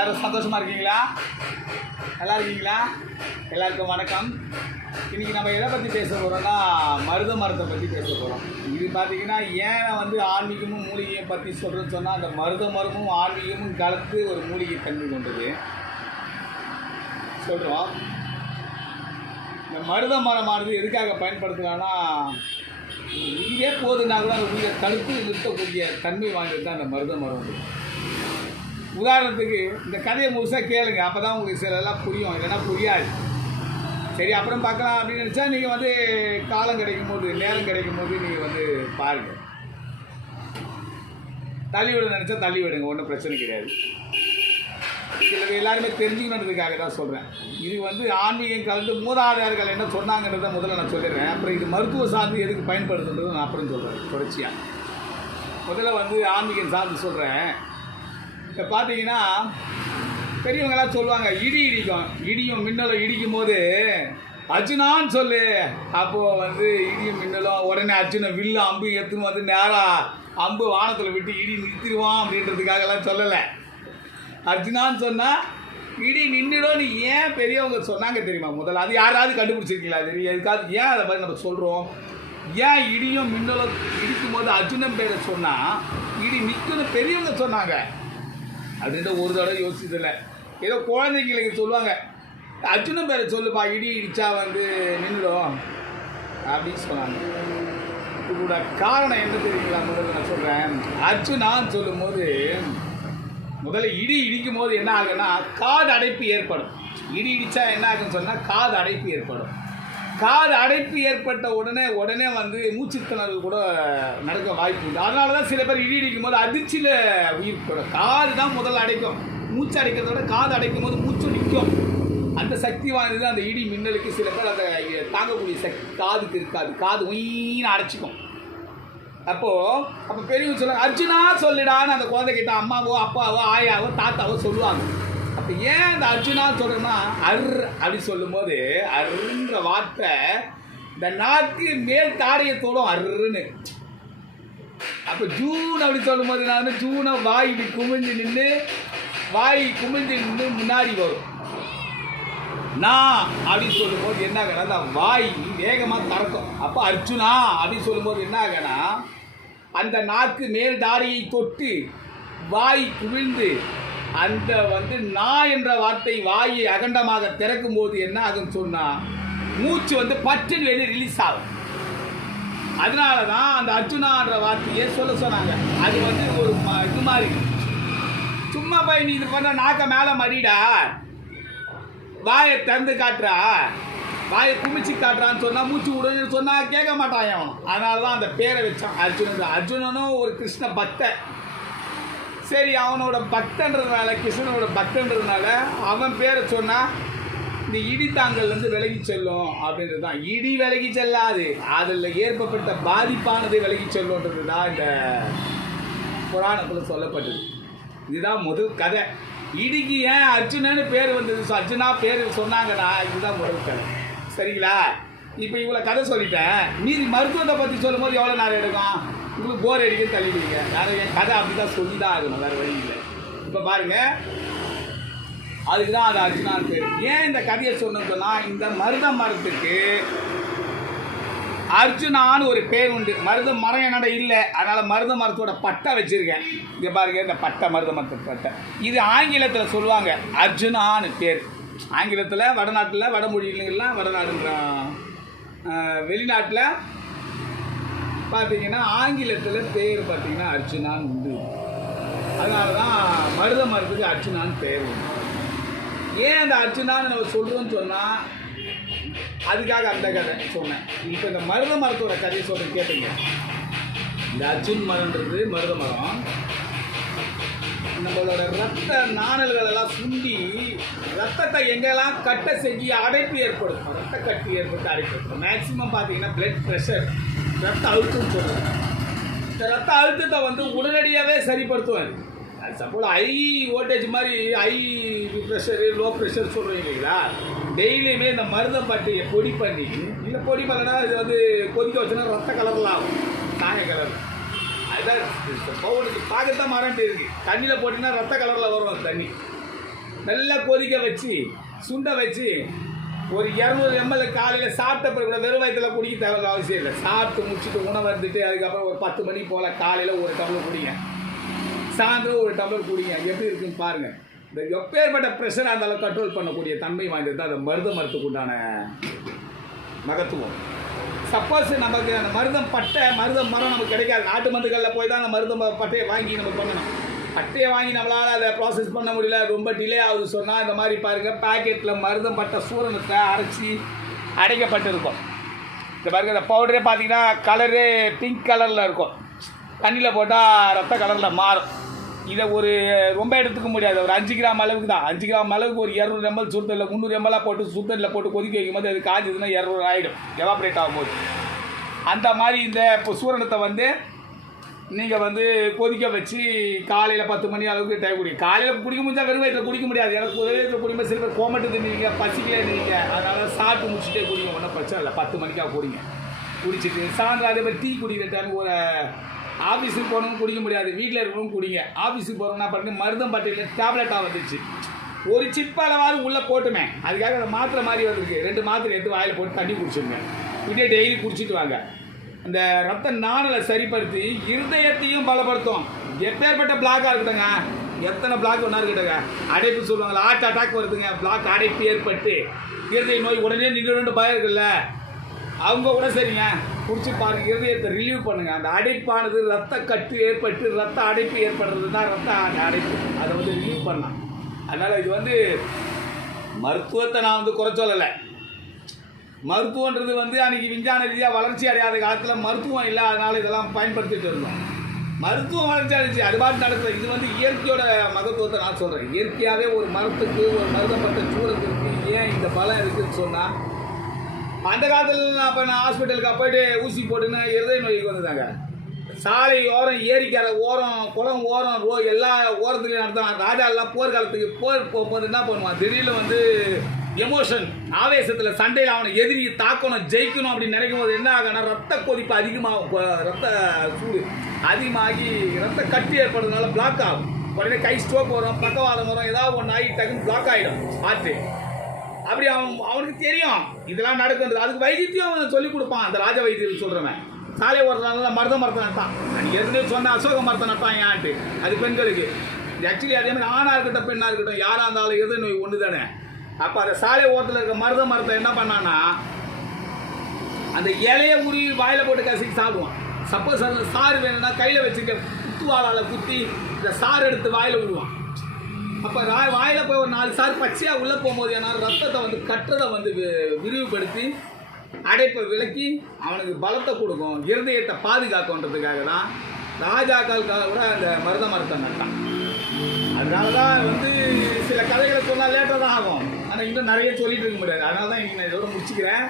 எல்லோரும் சந்தோஷமாக இருக்கீங்களா? நல்லா இருக்கீங்களா? எல்லாருக்கும் வணக்கம். இன்றைக்கி நம்ம எதை பற்றி பேச போகிறோம்னா மருத மரத்தை பற்றி பேச போகிறோம். இது பார்த்திங்கன்னா ஏன் வந்து ஆன்மீகமும் மூலிகையும் பற்றி சொல்கிறேன்னு சொன்னால், அந்த மருத மரமும் ஆன்மீகமும் கலந்து ஒரு மூலிகை தன்மை கொண்டது சொல்கிறோம். இந்த மருத மரமானது எதுக்காக பயன்படுத்தலான்னா, உயிரே போதுன்னா கூட அந்த உயிரை தடுத்து நிறுத்தக்கூடிய தன்மை வாய்ந்தது தான் அந்த மருத மரம். உதாரணத்துக்கு இந்த கதையை முழுசாக கேளுங்க, அப்போ தான் உங்களுக்கு சிலதெல்லாம் புரியும், இல்லைன்னா புரியாது. சரி, அப்புறம் பார்க்கலாம் அப்படின்னு நினச்சா நீங்கள் வந்து காலம் கிடைக்கும் போது, நேரம் கிடைக்கும் போது நீங்கள் வந்து பாருங்கள். தள்ளி விட நினச்சா தள்ளி விடுங்க, ஒன்றும் பிரச்சனை கிடையாது. இதில் எல்லாருமே தெரிஞ்சுக்கணுன்றதுக்காக தான் சொல்கிறேன். இது வந்து ஆன்மீகம் கலந்து மூதாதையர்கள் என்ன சொன்னாங்கன்றதை முதல்ல நான் சொல்லிடுறேன். அப்புறம் இது மருத்துவ சார்ந்து எதுக்கு பயன்படுத்துன்றதை நான் அப்புறம் சொல்கிறேன் தொடர்ச்சியாக. முதல்ல வந்து ஆன்மீகம் சார்ந்து சொல்கிறேன். இப்போ பார்த்தீங்கன்னா பெரியவங்களாம் சொல்லுவாங்க, இடி இடிக்கும், இடியும் மின்னலும் இடிக்கும் போது அர்ஜுனான்னு சொல்லு. அப்போது வந்து இடியும் மின்னலும் உடனே அர்ஜுனை வில்லு அம்பு எடுத்துன்னு வந்து நேராக அம்பு வானத்தில் விட்டு இடி நிறுத்திடுவான் அப்படின்றதுக்காகலாம் சொல்லலை. அர்ஜுனான்னு சொன்னால் இடி நின்றுடும். நீ ஏன் பெரியவங்க சொன்னாங்க தெரியுமா? முதல்ல அது யாராவது கண்டுபிடிச்சிருக்கீங்களா? தெரியும் எதுக்காவது ஏன் அதை மாதிரி நம்ம சொல்கிறோம்? ஏன் இடியும் மின்னலும் இடிக்கும் போது அர்ஜுனன் பேரை சொன்னால் இடி நிற்கணும் பெரியவங்க சொன்னாங்க அப்படின்ற ஒரு தடவை யோசிச்சதில்லை. ஏதோ குழந்தைங்களுக்கு சொல்லுவாங்க, அர்ஜுனன் பேரை சொல்லுப்பா, இடி இடித்தா வந்து நின்றுடும் அப்படின்னு சொன்னாங்க. இதோட காரணம் என்ன தெரியுங்களா? முதல்ல நான் சொல்கிறேன். அர்ஜுனான்னு சொல்லும் போது முதல்ல இடி இடிக்கும் போது என்ன ஆகுன்னா காது அடைப்பு ஏற்படும். இடி இடித்தா என்ன ஆகுன்னு சொன்னால் காது அடைப்பு ஏற்படும். காது அடைப்பு ஏற்பட்ட உடனே வந்து மூச்சுத்திணறல் கூட நடக்க வாய்ப்பு உண்டு. அதனால தான் சில பேர் இடி இடிக்கும் போது அதிர்ச்சியில் உயிர் போடும். காது தான் முதல்ல அடைக்கும். மூச்சு அடைக்கிறத விட காது அடைக்கும் போது மூச்சு நிற்கும். அந்த சக்தி வாய்ந்தது அந்த இடி மின்னலுக்கு. சில பேர் அதை தாங்கக்கூடிய சக்தி காதுக்கு இருக்காது. காது ஒயின்னு அடைச்சிக்கும். அப்போ பெரியவங்க சொல்லுவாங்க, அர்ஜுனா சொல்லிடான்னு அந்த குழந்தை கிட்ட அம்மாவோ அப்பாவோ ஆயாவோ தாத்தாவோ சொல்லுவாங்க. அப்போ ஏன் அந்த அர்ஜுனா சொல்கிறேன்னா, அப்படி சொல்லும்போது அருன்ற வார்த்தை இந்த நாக்கு மேல் தாடையை தோடும் அருன்னு. அப்போ ஜூன் அப்படி சொல்லும்போது நான் வந்து ஜூனை வாய் குமிஞ்சு நின்று முன்னாடி வரும். நான் அப்படின்னு சொல்லும்போது என்ன ஆகுனா அந்த வாய் வேகமாக திறக்கும். அப்போ அர்ஜுனா அப்படின்னு சொல்லும்போது என்ன ஆகுனா அந்த நாக்கு மேல் தாடையை தொட்டு வாய் குவிழ்ந்து அந்த வந்து நான் என்ற வார்த்தை வாயை அகண்டமாக திறக்கும் போது என்ன ஆகுன்னு சொன்னால் மூச்சு வந்து பற்றின் வெளியே ரிலீஸ் ஆகும். அதனால தான் அந்த அர்ஜுனான்ற வார்த்தையை சொல்ல சொன்னாங்க. அது வந்து ஒரு இது மாதிரி சும்மா போய் நீ இது பண்ண நாக்க மேலே மடிடா, வாயை திறந்து காட்டுறா, வாயை குமிச்சு காட்டுறான்னு சொன்னால் மூச்சு விடுன்னு சொன்னால் கேட்க மாட்டான் அவன். அதனால தான் அந்த பேரை வச்சான் அர்ஜுனன். அர்ஜுனனும் ஒரு கிருஷ்ண பக்தன். சரி, அவனோட பக்தன்றதுனால, கிருஷ்ணனோட பக்தன்றதுனால அவன் பேரை சொன்னால் இந்த இடித்தாங்கல்லேருந்து விலகி செல்லும் அப்படின்றது தான். இடி விலகி செல்லாது, அதில் ஏற்பட்ட பாதிப்பானது விலகி செல்லுன்றது தான் இந்த புராணத்தில் சொல்லப்பட்டது. இதுதான் முதல் கதை. இடிக்கு ஏன் அர்ஜுனன்னு பேர் வந்தது, அர்ஜுனா பேர் சொன்னாங்கன்னா இதுதான் முதல் கதை. சரிங்களா? இப்போ இவ்வளோ கதை சொல்லிட்டேன். மீதி மருத்துவத்தை பற்றி சொல்லும் போது எவ்வளோ நேரம் எடுக்கும்? உங்களுக்கு போர் அடிக்க தள்ளிடுவீங்க. வேறு என் கதை அப்படி தான் சொல்லி தான் ஆகணும், வேறு வழி இல்லை. இப்போ பாருங்கள், அதுக்கு தான் அது அர்ஜுனான்னு பேர். ஏன் இந்த கதையை சொன்னோன்னு சொன்னால், இந்த மருத மரத்துக்கு அர்ஜுனான்னு ஒரு பேர் உண்டு. மருத மரம் என்னோட இல்லை, அதனால் மருத மரத்தோட பட்டை வச்சுருக்கேன். இங்கே பாருங்கள், இந்த பட்டை மருத மரத்தோட பட்டை. இது ஆங்கிலத்தில் சொல்லுவாங்க அர்ஜுனான்னு பேர். ஆங்கிலத்தில் வடநாட்டில் வடமொழிகள்லாம் வடநாடுன்ற வெளிநாட்டில் பார்த்தீங்கன்னா ஆங்கிலத்தில் பேர் பார்த்தீங்கன்னா அர்ஜுனான்னு உண்டு. அதனால தான் மருத மரத்துக்கு அர்ஜுனான்னு பேர் உண்டு. ஏன் அந்த அர்ஜுனான்னு நம்ம சொல்கிறோன்னு சொன்னால் அதுக்காக அந்த கதை சொன்னேன். இப்போ இந்த மருத மரத்தோட கதையை சொல்கிறேன் கேட்டுங்க. இந்த அர்ஜுன் மரம்ன்றது மருத மரம் நம்மளோட ரத்த நாணல்களெல்லாம் சுண்டி ரத்தத்தை எங்கெல்லாம் கட்டை செஞ்சு அடைப்பு ஏற்படும், ரத்த கட்டி ஏற்பட்டு அடைப்பு. மேக்சிமம் பார்த்தீங்கன்னா பிளட் ப்ரெஷர், ரத்த அழுத்தம் சொல்லுவாங்க. இந்த ரத்த அழுத்தத்தை வந்து உடனடியாகவே சரிப்படுத்துவார். அது சப்போஸ் ஹை வோல்டேஜ் மாதிரி ஹை ப்ரெஷரு லோ ப்ரெஷர் சொல்கிறீங்க இல்லைங்களா, டெய்லியுமே இந்த மருதம் பட்டியை பொடி பண்ணி, இல்லை பொடி பண்ணனா இது வந்து கொதிக்க வச்சுன்னா ரத்த கலரில் ஆகும், சாய கலர். அதுதான் பவுனுக்கு பார்க்கத்தான் மறந்து இருக்குது. தண்ணியில் போட்டிங்கன்னா ரத்த கலரில் வரும் அந்த தண்ணி. நல்லா கொதிக்க வச்சு சுண்ட வச்சு ஒரு 200 ml காலையில் சாப்பிட்ட பிறகு கூட வெறும் வயிற்றில் குடிக்க தேவையில்ல அவசியம் இல்லை. சாப்பிட்டு முடிச்சுட்டு உணவு வந்துட்டு அதுக்கப்புறம் ஒரு 10 மணி போல் காலையில் ஒரு டம்ளர் குடிங்க, சாயந்தரம் ஒரு டம்ளர் குடிங்க. எப்படி இருக்குன்னு பாருங்கள். இந்த எப்பேற்பட்ட ப்ரெஷராக இருந்தாலும் கண்ட்ரோல் பண்ணக்கூடிய தன்மை வாய்ந்தது தான் அந்த மருத்துவத்துக்கு உண்டான மகத்துவம். சப்போஸ் நமக்கு அந்த மருதம் மரம் நமக்கு கிடைக்காது. நாட்டு மருந்துகளில் போய் தான் அந்த பட்டையை வாங்கி நம்ம பண்ணணும். பட்டையை வாங்கி நம்மளால் அதை ப்ராசஸ் பண்ண முடியல, ரொம்ப டிலே ஆகுது சொன்னால் இந்த மாதிரி பாருங்கள், பேக்கெட்டில் மருதம் பட்டை சூரணத்தை அரைச்சி அடைக்கப்பட்டிருக்கும். இந்த பாருங்கள், இந்த பவுடரே பார்த்தீங்கன்னா கலரே பிங்க் கலரில் இருக்கும். தண்ணியில் போட்டால் ரத்த கலரில் மாறும். இதை ஒரு ரொம்ப எடுத்துக்க முடியாது, ஒரு 5 கிராம் அளவுக்கு தான். 5 கிராம் அளவுக்கு ஒரு 200 ml சுடுதலில் 300 ml போட்டு சுடுதலில் போட்டு கொதிக்க வைக்கும்போது அது காய்ச்சதுன்னா 200 ஆகிடும், எவாப்ரேட் ஆகும்போது. அந்த மாதிரி இந்த இப்போ சூரணத்தை வந்து நீங்கள் வந்து கொதிக்க வச்சு காலையில் 10 மணி அளவுக்கு டைம் குடிக்கும். காலையில் குடிக்க முடிஞ்சால் வெறும் வயிற்றில் குடிக்க முடியாது. எனக்கு ஒரே வயிற்றில் குடிக்கும்போது சில பேர் கோமட்டு தின்னுவீங்க, பசிக்கலே இருந்தீங்க. அதனால் சாப்பிட்டு முடிச்சுட்டே குடிங்க, ஒன்றும் பிரச்சனை இல்லை. 10 மணிக்காக குடிங்க. குடிச்சிட்டு சாயந்தரம் அதே மாதிரி டீ குடிக்கிற டைம் ஒரு ஆஃபீஸுக்கு போகணும்னு குடிக்க முடியாது, வீட்டில் இருக்கணும் குடிங்க. ஆஃபீஸுக்கு போகிறோம்னா பாருங்க, மருதம் பட்டையில் டேப்லெட்டாக வந்துச்சு. ஒரு சிப் அளவாவது உள்ளே போட்டுமே, அதுக்காக அந்த மாத்திரை மாதிரி வந்துருக்கு. 2 மாத்திரை எடுத்து வாயில் போட்டு தண்ணி குடிச்சிடுங்க. இப்படியே டெய்லி குடிச்சிட்டு வாங்க. அந்த ரத்த நாணலை சரிப்படுத்தி இருதயத்தையும் பலப்படுத்தும். எப்பேற்பட்ட பிளாக்காக இருக்கட்டுங்க, எத்தனை பிளாக் ஒன்றா இருக்கட்டுங்க, அடைப்பு சொல்லுவாங்களா, ஹார்ட் அட்டாக் வருதுங்க, பிளாக் அடைப்பு ஏற்பட்டு இருதய நோய் உடனே நின்று பயம் இருக்குல்ல, அவங்க கூட சரிங்க குடிச்சு பாருங்கள், இருதயத்தை ரிலீவ் பண்ணுங்கள். அந்த அடைப்பானது ரத்த கட்டு ஏற்பட்டு ரத்த அடைப்பு ஏற்படுறது தான் ரத்த அடைப்பு, அதை வந்து ரிலீவ் பண்ணலாம். அதனால் இது வந்து மருத்துவத்தை நான் வந்து குறை சொல்லலை. மருத்துவன்றது வந்து அன்றைக்கி விஞ்ஞான ரீதியாக வளர்ச்சி அடையாத காலத்தில் மருத்துவம் இல்லை, அதனால் இதெல்லாம் பயன்படுத்திட்டு இருந்தோம். மருத்துவம் வளர்ச்சி அடைஞ்சி அது பாட்டு நடக்குது. இது வந்து இயற்கையோட மகத்துவத்தை நான் சொல்கிறேன். இயற்கையாகவே ஒரு மரத்துக்கு ஒரு மருதப்பட்ட சூழலுக்கு ஏன் இந்த பலம் இருக்குதுன்னு சொன்னால், அந்த காலத்தில் நான் ஹாஸ்பிட்டலுக்கு போய்ட்டு ஊசி போட்டுன்னு இருதய நோய்க்கு வந்துதாங்க. சாலை ஓரம், ஏரிக்கரை ஓரம், குளம் ஓரம், எல்லா ஓரத்துலையும் நடத்தான். ராஜாலாம் போர்க்காலத்துக்கு போர் போகும்போது என்ன பண்ணுவான், திடீர்னு வந்து எமோஷன் ஆவேசத்தில் சண்டையில் அவனை எதிரி தாக்கணும், ஜெயிக்கணும் அப்படின்னு நினைக்கும் போது என்ன ஆகுனா ரத்த கொதிப்பு அதிகமாகும், ரத்த சூடு அதிகமாகி ரத்த கட்டி ஏற்படுறதுனால பிளாக் ஆகும். உடனே கை ஸ்ட்ரோக் வரும், பக்கவாதம் வரும், ஏதாவது ஒன்று ஆகி டக்குன்னு பிளாக் ஆகிடும் ஆற்று. அப்படி அவனுக்கு தெரியும் இதெல்லாம் நடக்குன்றது. அதுக்கு வைத்தியம் அவன் சொல்லிக் கொடுப்பான். அந்த ராஜ வைத்தியம் சொல்கிறவன் சாலை ஓடுறதுனால மருதமரத்தை நட்டான். ஏற்கனவே சொன்ன அசோக மரத்தை நட்டான் ஏன்ட்டு. அது பெண்களுக்கு ஆக்சுவலி அதே மாதிரி ஆணாக இருக்கட்டும் பெண்ணாக இருக்கட்டும் யாராக இருந்தாலும் எது நோய் ஒன்று தானே. அப்போ அந்த சாலை ஓரத்தில் இருக்க மருதமரத்தை என்ன பண்ணான்னா அந்த இலையை உருவி வாயில் போட்டு கசிக்கு சாப்பிடுவான். சப்போஸ் அந்த சாறு வேணும்னா கையில் வச்சுக்க குத்துவாளால் குத்தி இந்த சாறு எடுத்து வாயில் விடுவான். அப்போ வாயில் போய் ஒரு 4 சாறு பச்சையாக உள்ளே போகும்போது ஏன்னா ரத்தத்தை வந்து கட்டுறதை வந்து விரிவுபடுத்தி அடைப்பை விலக்கி அவனுக்கு பலத்தை கொடுக்கும், இருதயத்தை பாதுகாக்குன்றதுக்காக தான் ராஜாக்களுக்காக கூட அந்த மருதமரத்தை நட்டான். அதனால தான் வந்து சில கதைகளை சொன்னால் லேட்டாக தான் ஆகும், ஆனால் இன்னும் நிறைய சொல்லிட்டு இருக்க முடியாது. அதனால தான் இன்றைக்கி நான் இதோட முடிச்சுக்கிறேன்.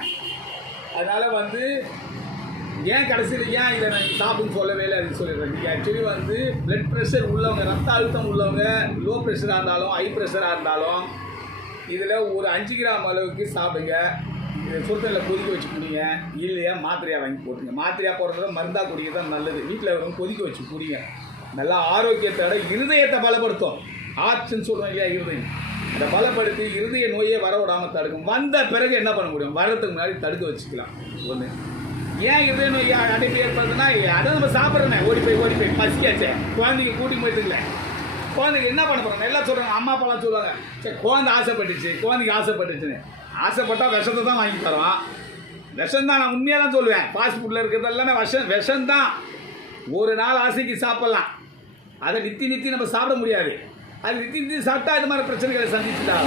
அதனால் வந்து ஏன் கடைசியில் ஏன் இதை நான் சாப்பிடுன்னு சொல்லவே இல்லை அப்படின்னு சொல்லிடுறேன். நீங்கள் ஆக்சுவலி வந்து பிளட் ப்ரெஷர் உள்ளவங்க, ரத்த அழுத்தம் உள்ளவங்க, லோ ப்ரெஷராக இருந்தாலும் ஹை ப்ரெஷராக இருந்தாலும் இதில் ஒரு 5 கிராம் அளவுக்கு சாப்பிடுங்க. இதை சுடுதண்ணில் கொதிக்க வச்சு குடிங்க, இல்லையா மாத்திரையாக வாங்கி போட்டுங்க. மாத்திரையாக போடுறத மருந்தாக குடிக்க தான் நல்லது. வீட்டில் இருக்கும் கொதிக்க வச்சு குடிங்க. நல்லா ஆரோக்கியத்தோட இருதயத்தை பலப்படுத்தும். ஆர்ட்ஸ்ன்னு சொல்லுவோம் இல்லையா, இருதயம் அதை பலப்படுத்தி இருதய நோயே வர விடாமல் தடுக்கும். வந்த பிறகு என்ன பண்ண முடியும், வர்றதுக்கு முன்னாடி தடுக்க வச்சுக்கலாம். ஒன்று ஏன் இருதய நோய் அடைப்பு ஏற்படுதுன்னா அதை நம்ம சாப்பிட்றேனே ஓடி போய் பசிக்காச்சே, குழந்தைங்க கூட்டி போயிட்டுங்களே, குழந்தைங்க என்ன பண்ண போகிறாங்க எல்லாம் சொல்கிறாங்க. அம்மா அப்பாலாம் சொல்லுவாங்க, சரி குழந்தை குழந்தைக்கு ஆசைப்பட்டுச்சுன்னு. ஆசைப்பட்டால் விஷத்தை தான் வாங்கி தரோம். விஷம்தான், நான் உண்மையாக தான் சொல்லுவேன். ஃபாஸ்ட் ஃபுட்டில் இருக்கிறது எல்லாமே விஷம்தான். ஒரு நாள் ஆசைக்கு சாப்பிட்லாம், அதை நித்தி நம்ம சாப்பிட முடியாது. அது நித்தி சாப்பிட்டா இது மாதிரி பிரச்சனைகளை சந்திச்சுட்டா.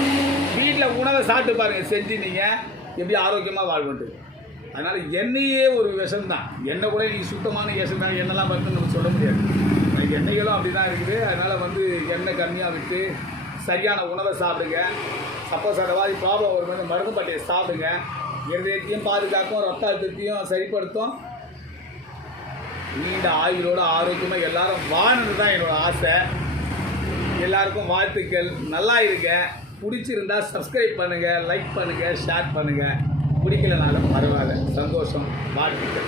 வீட்டில் உணவை சாப்பிட்டு பாருங்கள், செஞ்சு நீங்கள் எப்படி ஆரோக்கியமாக வாழ்வுண்டு. அதனால் எண்ணெயே ஒரு விஷம்தான். எண்ணெய் கூட நீங்கள் சுத்தமான விஷம் தான், எண்ணெய்லாம் வந்து நம்ம சொல்ல முடியாது. எண்ணெய்களும் அப்படி தான் இருக்குது. அதனால் வந்து எண்ணெய் கம்மியாக விட்டு சரியான உணவை சாப்பிடுங்க. சப்போஸ் அந்த மாதிரி ப்ராப்ளம் வரும்போது மருந்து பட்டையை சாப்பிடுங்க. இருதயத்தையும் பாதுகாக்கும், ரத்த அழுத்தத்தையும் சரிப்படுத்தும். நீண்ட ஆயுளோட ஆரோக்கியமாக எல்லாரும் வாழணுன்னு தான் என்னோடய ஆசை. எல்லாருக்கும் வாழ்த்துக்கள். நல்லா இருங்க. பிடிச்சிருந்தா சப்ஸ்கிரைப் பண்ணுங்கள், லைக் பண்ணுங்கள், ஷேர் பண்ணுங்கள். பிடிக்கலனாலும் பரவாயில்ல. சந்தோஷம். வாழ்த்துக்கள்.